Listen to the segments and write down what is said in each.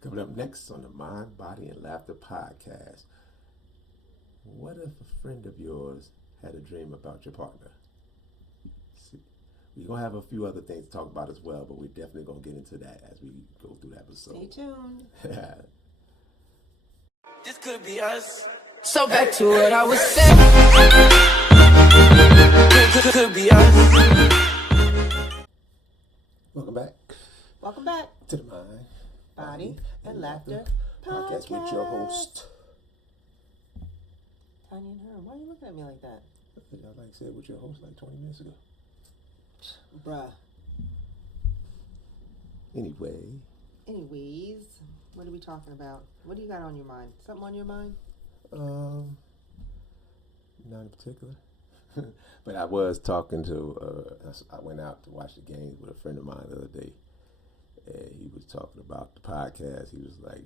Coming up next on the Mind, Body, and Laughter podcast. What if a friend of yours had a dream about your partner? See, we're going to have a few other things to talk about as well, but we're definitely going to get into that as we go through the episode. Stay tuned. This could be us. So back to what I was saying. Could be us. Welcome back. Welcome back to the Mind, Body, and Laughter podcast with your host, Tanya and Herm. Why are you looking at me like that? I like said with your host like 20 minutes ago. Bruh. Anyways, what are we talking about? What do you got on your mind? Something on your mind? Not in particular. But I was talking to, I went out to watch the games with a friend of mine the other day. And he was talking about the podcast. He was like,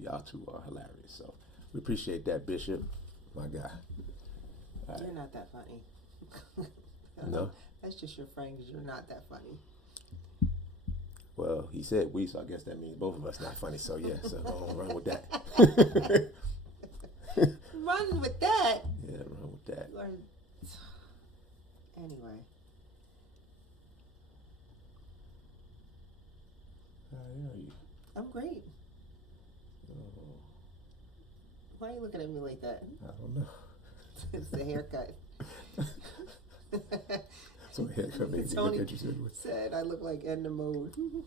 y'all two are hilarious. So we appreciate that, Bishop, my guy. Right. You're not that funny. No? That's just your friend because you're not that funny. Well, he said we, so I guess that means both of us not funny. So yeah, so don't run with that. Run with that? Yeah, run with that. Anyway. How are you? I'm great. Oh. Why are you looking at me like that? I don't know. It's the haircut. So a haircut makes you look at you. Said I look like Edna Mode. You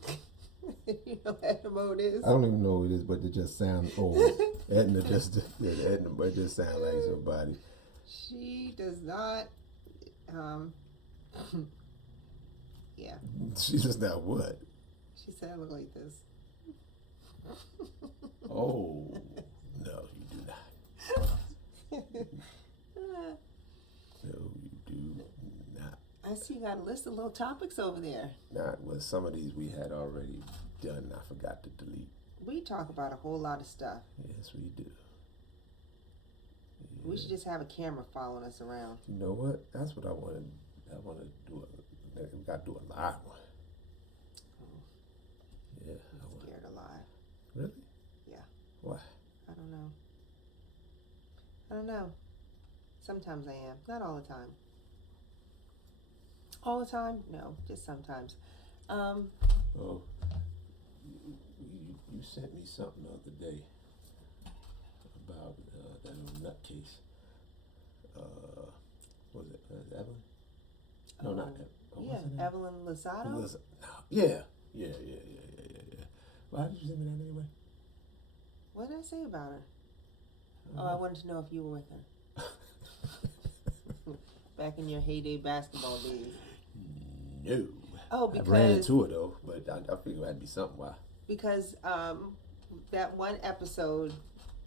know what Edna Mode is? I don't even know what it is, but it just sounds old. Edna it just sounds like somebody. She does not. Yeah. She does not what? She said I look like this. Oh, no, you do not. No, you do not. I see you got a list of little topics over there. Well, some of these we had already done. I forgot to delete. We talk about a whole lot of stuff. Yes, we do. We should just have a camera following us around. You know what? That's what I want to. I want to do. We got to do a live one. Yeah. I'm scared of live. Really? Yeah. Why? I don't know. Sometimes I am. Not all the time. All the time? No, just sometimes. Oh, you sent me something the other day about that little nutcase. Was it Evelyn? No, not Evelyn. Yeah, Evelyn Lozado? Yeah. Why did you send me that anyway? What did I say about her? Oh, I wanted to know if you were with her. Back in your heyday basketball days. No. Oh, because I ran into her though, but I figured it had to be something. Why? Because that one episode,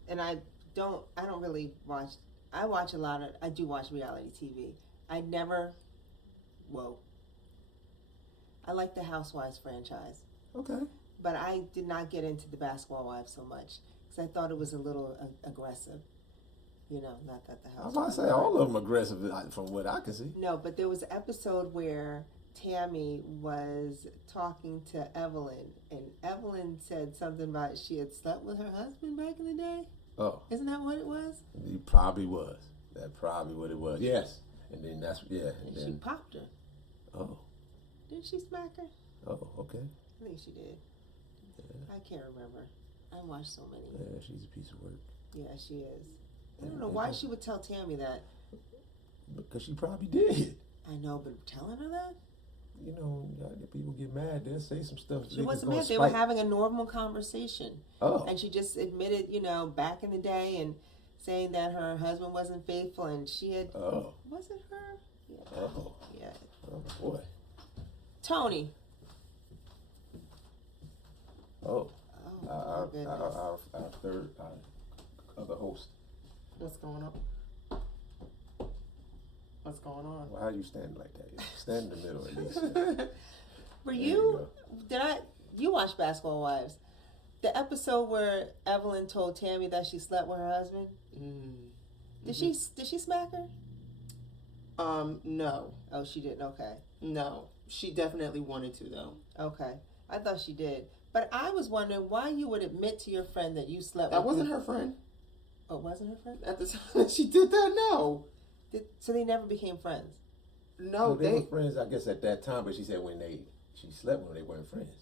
and I don't really watch. I do watch reality TV. I like the Housewives franchise. Okay. But I did not get into the Basketball Wives so much because I thought it was a little aggressive. You know, not that the Housewives. I was about to say all of them aggressive from what I can see. No, but there was an episode where Tammy was talking to Evelyn, and Evelyn said something about she had slept with her husband back in the day. Oh. Isn't that what it was? It probably was. That's probably what it was. Yes. And then And she popped her. Oh. Didn't she smack her? Oh, okay. I think she did. Yeah. I can't remember. I watched so many. Yeah, she's a piece of work. Yeah, she is. I don't know why she would tell Tammy that. Because she probably did. I know, but telling her that? You know, people get mad. They'll say some stuff. She wasn't mad. They were having a normal conversation. Oh. And she just admitted, back in the day and saying that her husband wasn't faithful and she had... Oh. Was it her? Yeah. Oh. Yeah. Oh, boy. Tony. Oh. Our third other host. What's going on? What's going on? Why are you standing like that? Stand in the middle at least. You watched Basketball Wives? The episode where Evelyn told Tammy that she slept with her husband? Did she smack her? No. Oh, she didn't. Okay. No. She definitely wanted to, though. Okay. I thought she did. But I was wondering why you would admit to your friend that you slept That with wasn't her friend. Oh, wasn't her friend? At the time that she did that, no. So they never became friends? No, they were friends, I guess, at that time, but she said she slept when they weren't friends.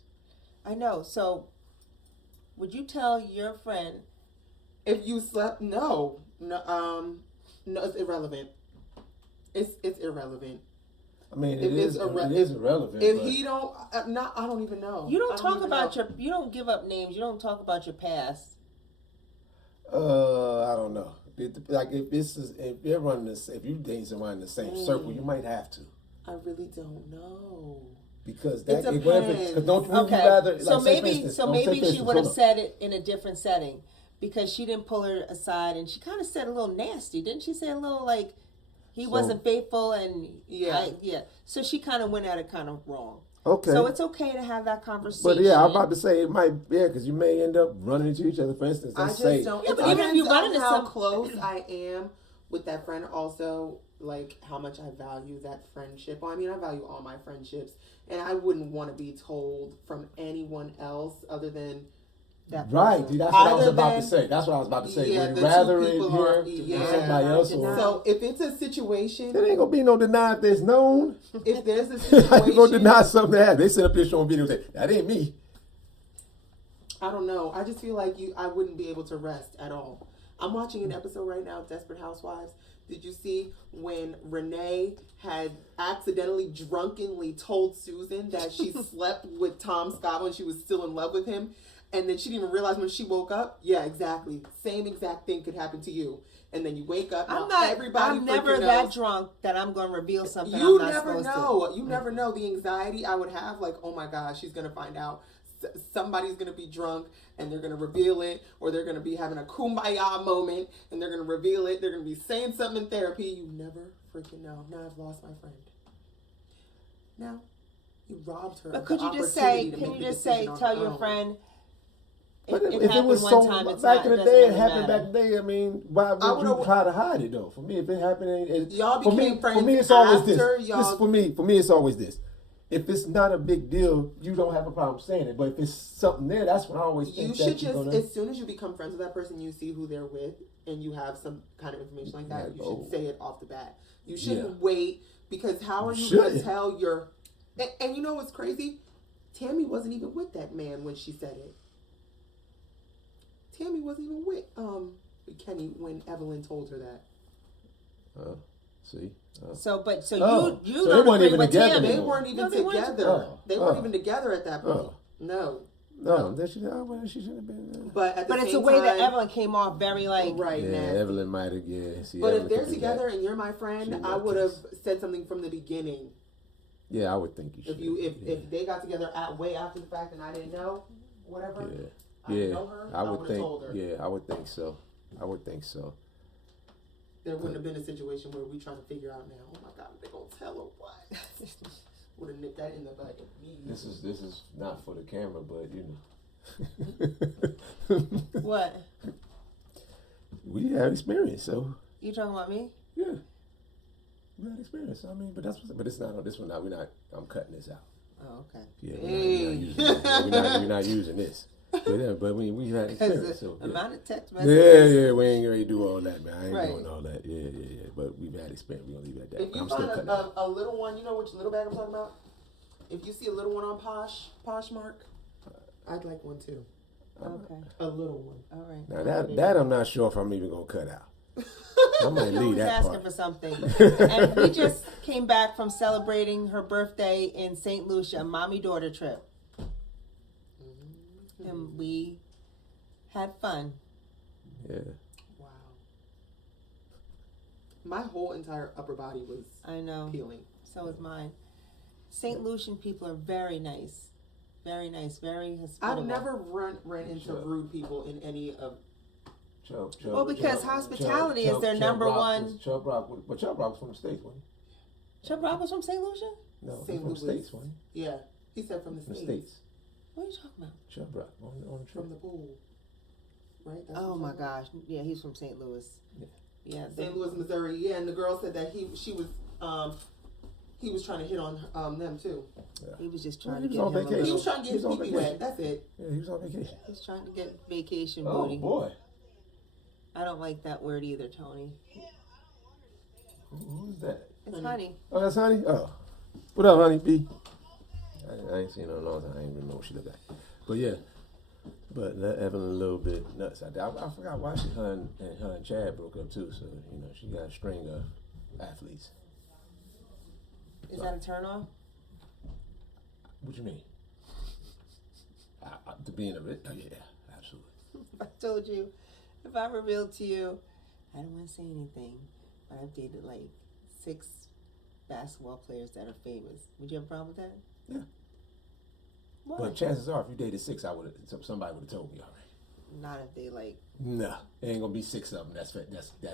I know. So would you tell your friend if you slept? No, it's irrelevant. It's irrelevant. I mean, it is irrelevant. If he don't, I don't even know. You don't talk about you don't give up names. You don't talk about your past. I don't know. Like if you're running if you dating somebody in the same circle, you might have to. I really don't know. Because that because don't you rather so like, maybe she would have said it in a different setting because she didn't pull her aside and she kind of said a little nasty, didn't she? Say a little like he wasn't faithful and so she kind of went at it kind of wrong. Okay. So it's okay to have that conversation. But yeah, I'm about to say it might because you may end up running into each other. For instance, I just don't. Yeah, but even if you run into how close I am with that friend, also like how much I value that friendship. Well, I mean, I value all my friendships, and I wouldn't want to be told from anyone else other than that person. Right, dude, that's what I was about to say. That's what I was about to say. Yeah, would you rather it hear from somebody else? So if it's a situation, there ain't gonna be no deny if there's known. If there's a situation, how you gonna deny something that happened? They sit up here showing videos and say that ain't me. I don't know. I just feel like I wouldn't be able to rest at all. I'm watching an episode right now, Desperate Housewives. Did you see when Renee had accidentally, drunkenly told Susan that she slept with Tom Scott when she was still in love with him? And then she didn't even realize when she woke up. Yeah, exactly. Same exact thing could happen to you. And then you wake up. I'm never that drunk that I'm going to reveal something. You never know. You never know the anxiety I would have. Like, oh my gosh, she's going to find out. Somebody's going to be drunk and they're going to reveal it, or they're going to be having a kumbaya moment and they're going to reveal it. They're going to be saying something in therapy. You never freaking know. Now I've lost my friend. Now you robbed her. But could you just say? Can you just say? Tell your friend. But if it was so back in the day, it happened back in the day. I mean, why would you try to hide it though? For me, if it happened, y'all became friends. For me, it's always this. For me, it's always this. If it's not a big deal, you don't have a problem saying it. But if it's something there, that's what I always think. You should just, as soon as you become friends with that person, you see who they're with, and you have some kind of information like that, you should say it off the bat. You shouldn't wait, because how are you going to tell your... And you know what's crazy? Tammy wasn't even with that man when she said it. Tammy wasn't even with Kenny when Evelyn told her that. See? So you they weren't even together. They weren't even together. They weren't even together at that point. No, she shouldn't have been there. But it's a way that Evelyn came off very like right. Yeah, nasty. Evelyn might have. Yeah, but if they're together and you're my friend, I would have said something from the beginning. Yeah, I would think you should. If they got together way after the fact and I didn't know, whatever. Yeah, I didn't know her, I would have told her. Yeah, I would think so. There wouldn't have been a situation where we trying to figure out now. Oh my God, they're gonna tell her what? Would have nipped that in the butt immediately. This is not for the camera, but you know. What? We had experience, so. You talking about me? Yeah. We had experience. I mean, but it's not on this one now. I'm cutting this out. Oh, okay. Yeah, we're not using this. But we had experience. So, yeah. Amount of text messages. Yeah, we ain't ready to do all that, man. I ain't doing all that. Yeah. But we've had experience. We're gonna leave it at that. If you find a little one, you know which little bag I'm talking about? If you see a little one on Poshmark, I'd like one too. Okay. A little one. All right. Now that I'm not sure if I'm even gonna cut out. I might leave that asking part. for something. And we just came back from celebrating her birthday in St. Lucia, a mommy-daughter trip. And we had fun. Yeah. Wow. My whole entire upper body was peeling. So was mine. St. Lucian people are very nice. Very nice. Very hospitable. I've never ran into rude people in any of... Well, because hospitality is their number one... Chubb Rock was from the States, wasn't he? Chubb Rock was from St. Lucia? No, St. From the States, wasn't he? Yeah, he said from the States. What are you talking about? Chubb Rock on the from the pool, right? Oh my gosh! Yeah, he's from St. Louis. Yeah, St. Louis, Missouri. Yeah, and the girl said that he he was trying to hit on them too. Yeah. He was just trying to get him vacation. He was trying to get his pee wet. That's it. Yeah, he was on vacation. He was trying to get vacation Oh booty. boy. I don't like that word either, Tony. Who's that? It's Honey. Oh, that's Honey? Oh. What up, Honey B? I ain't seen her in a long time. I ain't even know what she looked like. But yeah. But Evelyn a little bit nuts. I forgot why her and Chad broke up too. So, she got a string of athletes. Is that a turn-off? What you mean? To being a rich? Oh, yeah, absolutely. If I told you, if I revealed to you, I don't want to say anything, but I've dated like 6 basketball players that are famous. Would you have a problem with that? Yeah. Why? But chances are, if you dated 6, somebody would have told me already. Not if they like. Nah, there ain't gonna be 6 of them. That's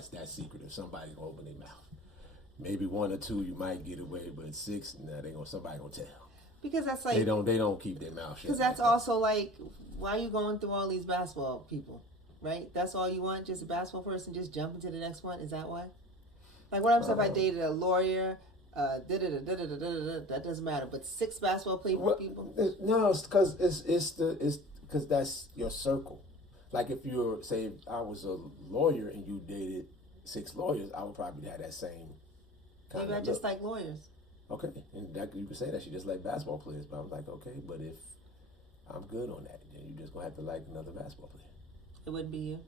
that secret. If somebody gonna open their mouth, maybe 1 or 2 you might get away, but 6, somebody gonna tell. Because that's like they don't keep their mouth shut. Because that's also like, why are you going through all these basketball people, right? That's all you want, just a basketball person, just jump into the next one. Is that why? Like, what happens if I dated a lawyer? That doesn't matter. But 6 basketball people. No, it's because that's your circle. Like if you're say I was a lawyer and you dated 6 lawyers, I would probably have that same. Maybe I just like lawyers. Okay, and that, you could say that she just like basketball players, but I'm like, okay, but if I'm good on that, then you're just gonna have to like another basketball player. It wouldn't be you.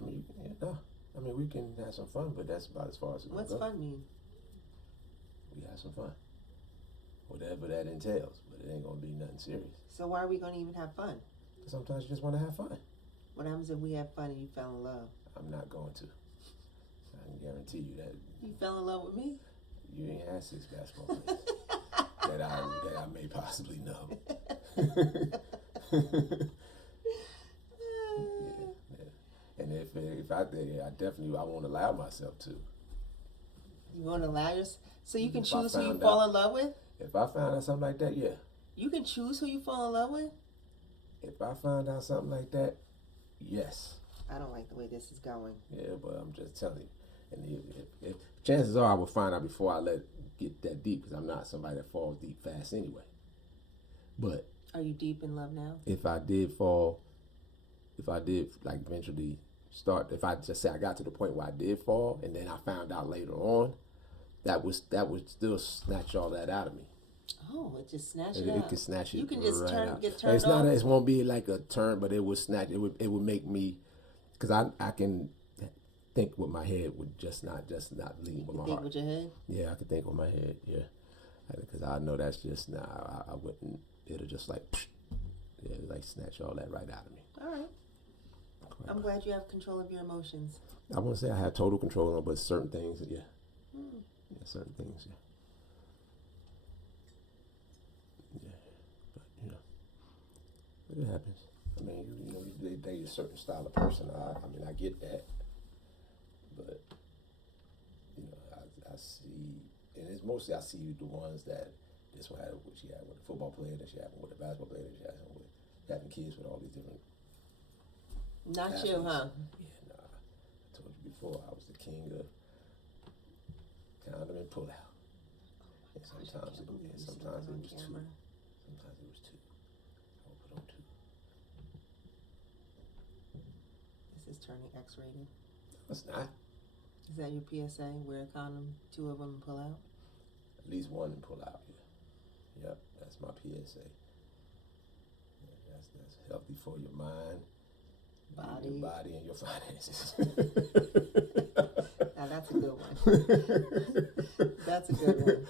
I mean, we can have some fun, but that's about as far as it's What's go. fun mean? We have some fun, whatever that entails, but it ain't gonna be nothing serious. So why are we gonna even have fun? Sometimes you just want to have fun. What happens if we have fun and you fell in love? I'm not going to. I can guarantee you that. You fell in love with me? You ain't had 6 basketball players that I may possibly know. Yeah. And if I did, I definitely won't allow myself to. You won't allow yourself? So you can choose who you fall in love with? If I found out something like that, yeah. You can choose who you fall in love with? If I found out something like that, yes. I don't like the way this is going. Yeah, but I'm just telling you. And if chances are I will find out before I let it get that deep, because I'm not somebody that falls deep fast anyway. But are you deep in love now? If I did like eventually start, if I just say I got to the point where I did fall and then I found out later on, that would still snatch all that out of me. Oh, it just snatched it out. It can snatch it. You can just right get turned off. It won't be like a turn, but it would snatch. It would make me, because I can think with my head, would just not lead with my heart. Think with your head? Yeah, I can think with my head. Yeah, because I know that's just I wouldn't. It'll just like, like snatch all that right out of me. All right. I'm glad you have control of your emotions. I won't say I have total control of them, but certain things, yeah. Yeah, certain things, yeah. Yeah, but it happens. I mean, they date a certain style of person. I get that, but I see, and it's mostly I see the ones that this one had what she had with a football player, that she had with a basketball player, that she had with having kids with all these different. Not athletes. You, huh? Yeah, nah. I told you before, I was the king of condom and pull out. And sometimes it was 2. Sometimes it was 2. I would put on 2. This is turning X-rated. No, it's not. Is that your PSA? Wear a condom, 2 of them and pull out? At least 1 and pull out, yeah. Yep, that's my PSA. Yeah, that's healthy for your mind, your body, and your finances. Now that's a good one. That's a good one.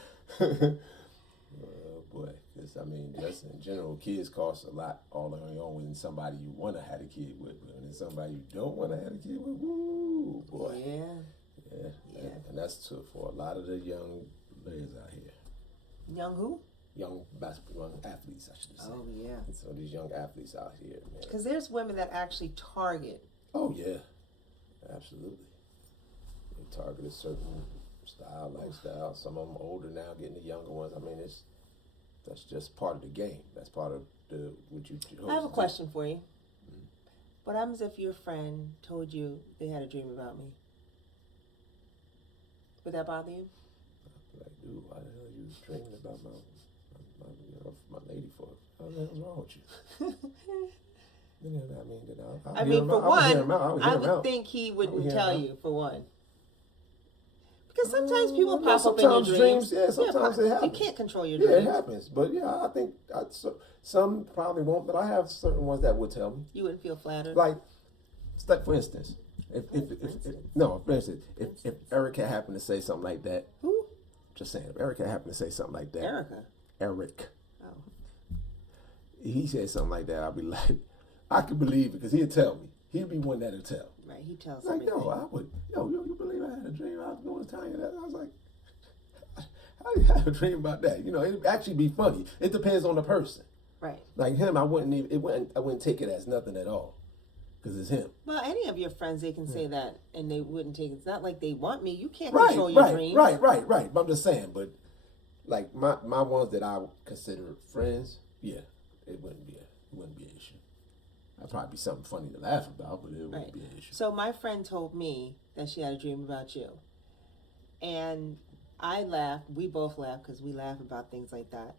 Oh boy, because I mean, just in general, kids cost a lot all on your own when somebody you want to have a kid with, but when somebody you don't want to have a kid with, woo, boy. Yeah. And that's true for a lot of the young players out here. Young who? Young athletes, I should say. Oh, yeah. So these young athletes out here, man. Because there's women that actually target. Oh, yeah. Absolutely. They target a certain style, lifestyle. Some of them older now, getting the younger ones. I mean, that's just part of the game. That's part of what you I have a question for you. Mm-hmm. What happens if your friend told you they had a dream about me? Would that bother you? Like, dude, why the hell you dreaming about my lady for. What's wrong with you? You know what I mean? I mean, for one, I would think he wouldn't tell you, for one. Because sometimes people pop up in your dreams. Yeah, sometimes it happens. You can't control your dreams. Yeah, it happens. But yeah, I think some probably won't, but I have certain ones that would tell me. You wouldn't feel flattered? Like for instance, if Erica happened to say something like that. Who? Just saying, if Erica happened to say something like that. Eric. Oh. He said something like that, I'd be like, I could believe it because he'd tell me. He'd be one that'll tell. Right, he tells like, everything. no, I would. You believe I had a dream? I was going to tell you that. I was like, how do you have a dream about that? It'd actually be funny. It depends on the person. Right. Like him, I wouldn't take it as nothing at all, because it's him. Well, any of your friends, they can say that, and they wouldn't take it. It's not like they want me. You can't control your dreams. Right. But I'm just saying. But like my ones that I consider friends, yeah, it wouldn't be an issue. That'd probably be something funny to laugh about, but it wouldn't be an issue. So my friend told me that she had a dream about you, and I laughed. We both laughed because we laugh about things like that.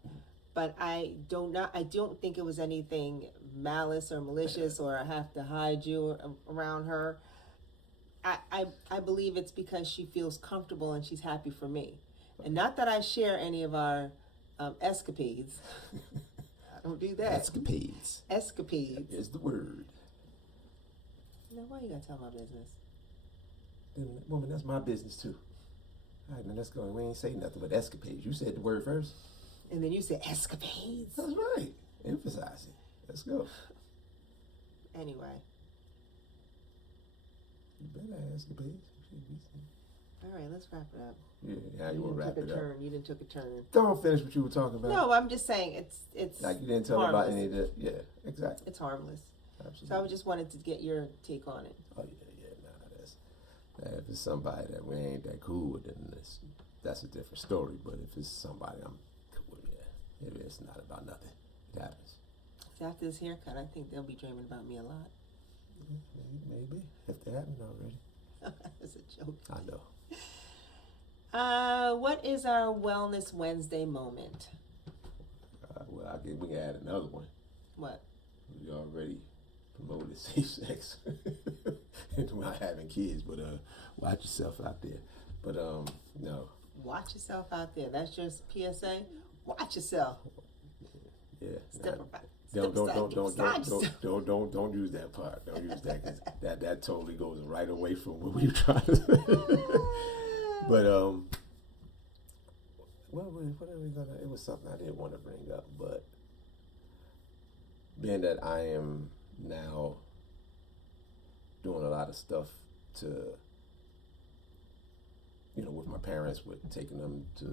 But I don't think it was anything malice or malicious, or I have to hide you around her. I believe it's because she feels comfortable and she's happy for me, and not that I share any of our escapades. Don't do that. Escapades is the word. Now, why you gotta tell my business? Woman, that's my business too. All right, now let's go. We ain't say nothing but escapades. You said the word first. And then you said escapades. That's right. Emphasize it. Let's go. Anyway. You better have escapades. All right, let's wrap it up. Yeah, you want to wrap it up. You didn't took a turn. Don't finish what you were talking about. No, I'm just saying it's like you didn't tell me about any of the. Yeah, exactly. It's harmless. Absolutely. So I just wanted to get your take on it. Oh yeah, if it's somebody that we ain't that cool with, then that's a different story. But if it's somebody I'm cool with, yeah, if it's not about nothing, it happens. So after this haircut, I think they'll be dreaming about me a lot. Maybe if they haven't already. That's a joke. I know. What is our Wellness Wednesday moment? Well, we can add another one. What? We already promoted safe sex and not having kids, but watch yourself out there. But no. Watch yourself out there. That's just PSA. Watch yourself. Yeah. Step aside. Don't use that part. Don't use that, because that totally goes right away from what we were trying to say. But what are we gonna? It was something I didn't want to bring up, but being that I am now doing a lot of stuff to, with my parents, with taking them to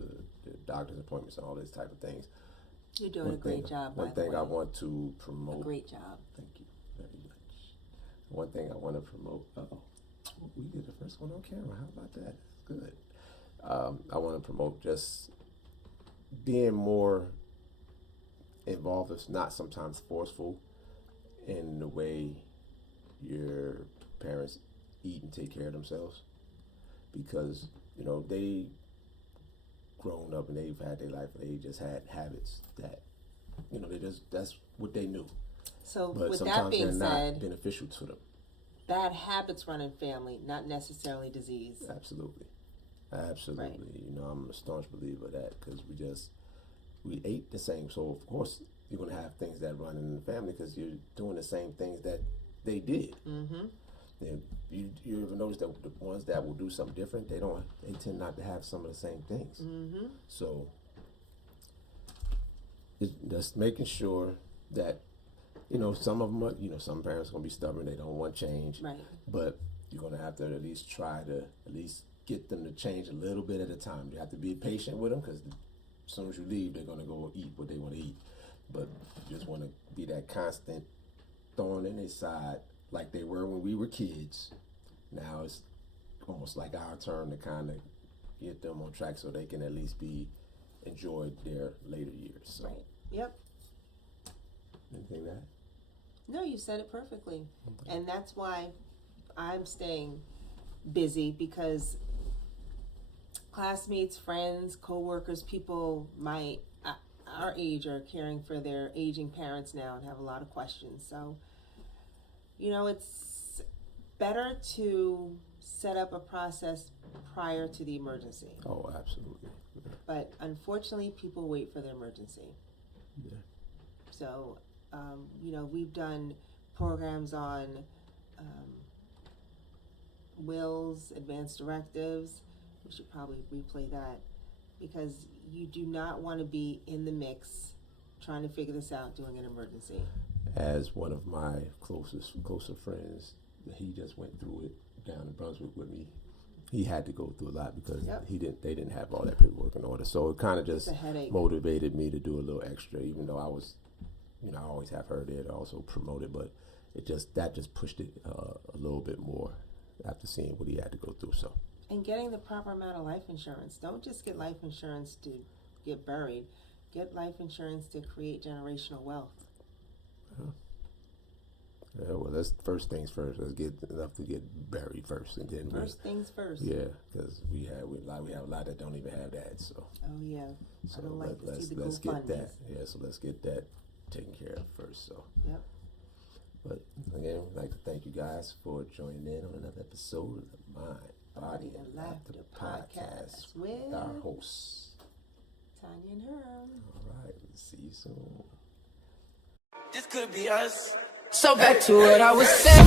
the doctor's appointments and all these type of things. You're doing a great job. One thing I want to promote. A great job. Thank you very much. One thing I want to promote. Oh, we did the first one on camera. How about that? That's good. I want to promote just being more involved, if not sometimes forceful, in the way your parents eat and take care of themselves, because they grown up and they've had their life and they just had habits that that's what they knew. So but with sometimes that being they're said, not beneficial to them. Bad habits run in family, not necessarily disease. Absolutely. Right. I'm a staunch believer of that, because we ate the same, so of course you're going to have things that run in the family because you're doing the same things that they did. Mm-hmm. And you ever notice that the ones that will do something different, they tend not to have some of the same things. Mm-hmm. So it's just making sure that some of them are, some parents are going to be stubborn, they don't want change, right? But you're going to have to at least try to at least get them to change a little bit at a time. You have to be patient with them, because as soon as you leave, they're going to go eat what they want to eat. But you just want to be that constant thorn in their side, like they were when we were kids. Now it's almost like our turn to kind of get them on track so they can at least enjoy their later years. So. Right. Yep. Anything that? No, you said it perfectly. Okay. And that's why I'm staying busy, because classmates, friends, co-workers, people our age are caring for their aging parents now and have a lot of questions. So, it's better to set up a process prior to the emergency. Oh, absolutely. Yeah. But unfortunately, people wait for the emergency. Yeah. So, we've done programs on wills, advanced directives. We should probably replay that, because you do not want to be in the mix trying to figure this out during an emergency. As one of my closer friends, he just went through it down in Brunswick with me. He had to go through a lot because they didn't have all that paperwork in order. So it kind of just motivated me to do a little extra, even though I was, I always have her there to also promote it, but that just pushed it a little bit more after seeing what he had to go through. So. And getting the proper amount of life insurance. Don't just get life insurance to get buried. Get life insurance to create generational wealth. Yeah, well, that's first things first. Let's get enough to get buried first, and then things first. Yeah, because we have a lot that don't even have that. So. Oh yeah. So I don't like to see the let's get that. GoFundMes. Yeah, so let's get that taken care of first. So. Yep. But again, we'd like to thank you guys for joining in on another episode of the Mind, Body, and Laughter podcast with our hosts, Tanya and Herm. All right, we'll see you soon. This could be us. So back to what I was saying.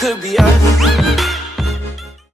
Could be us.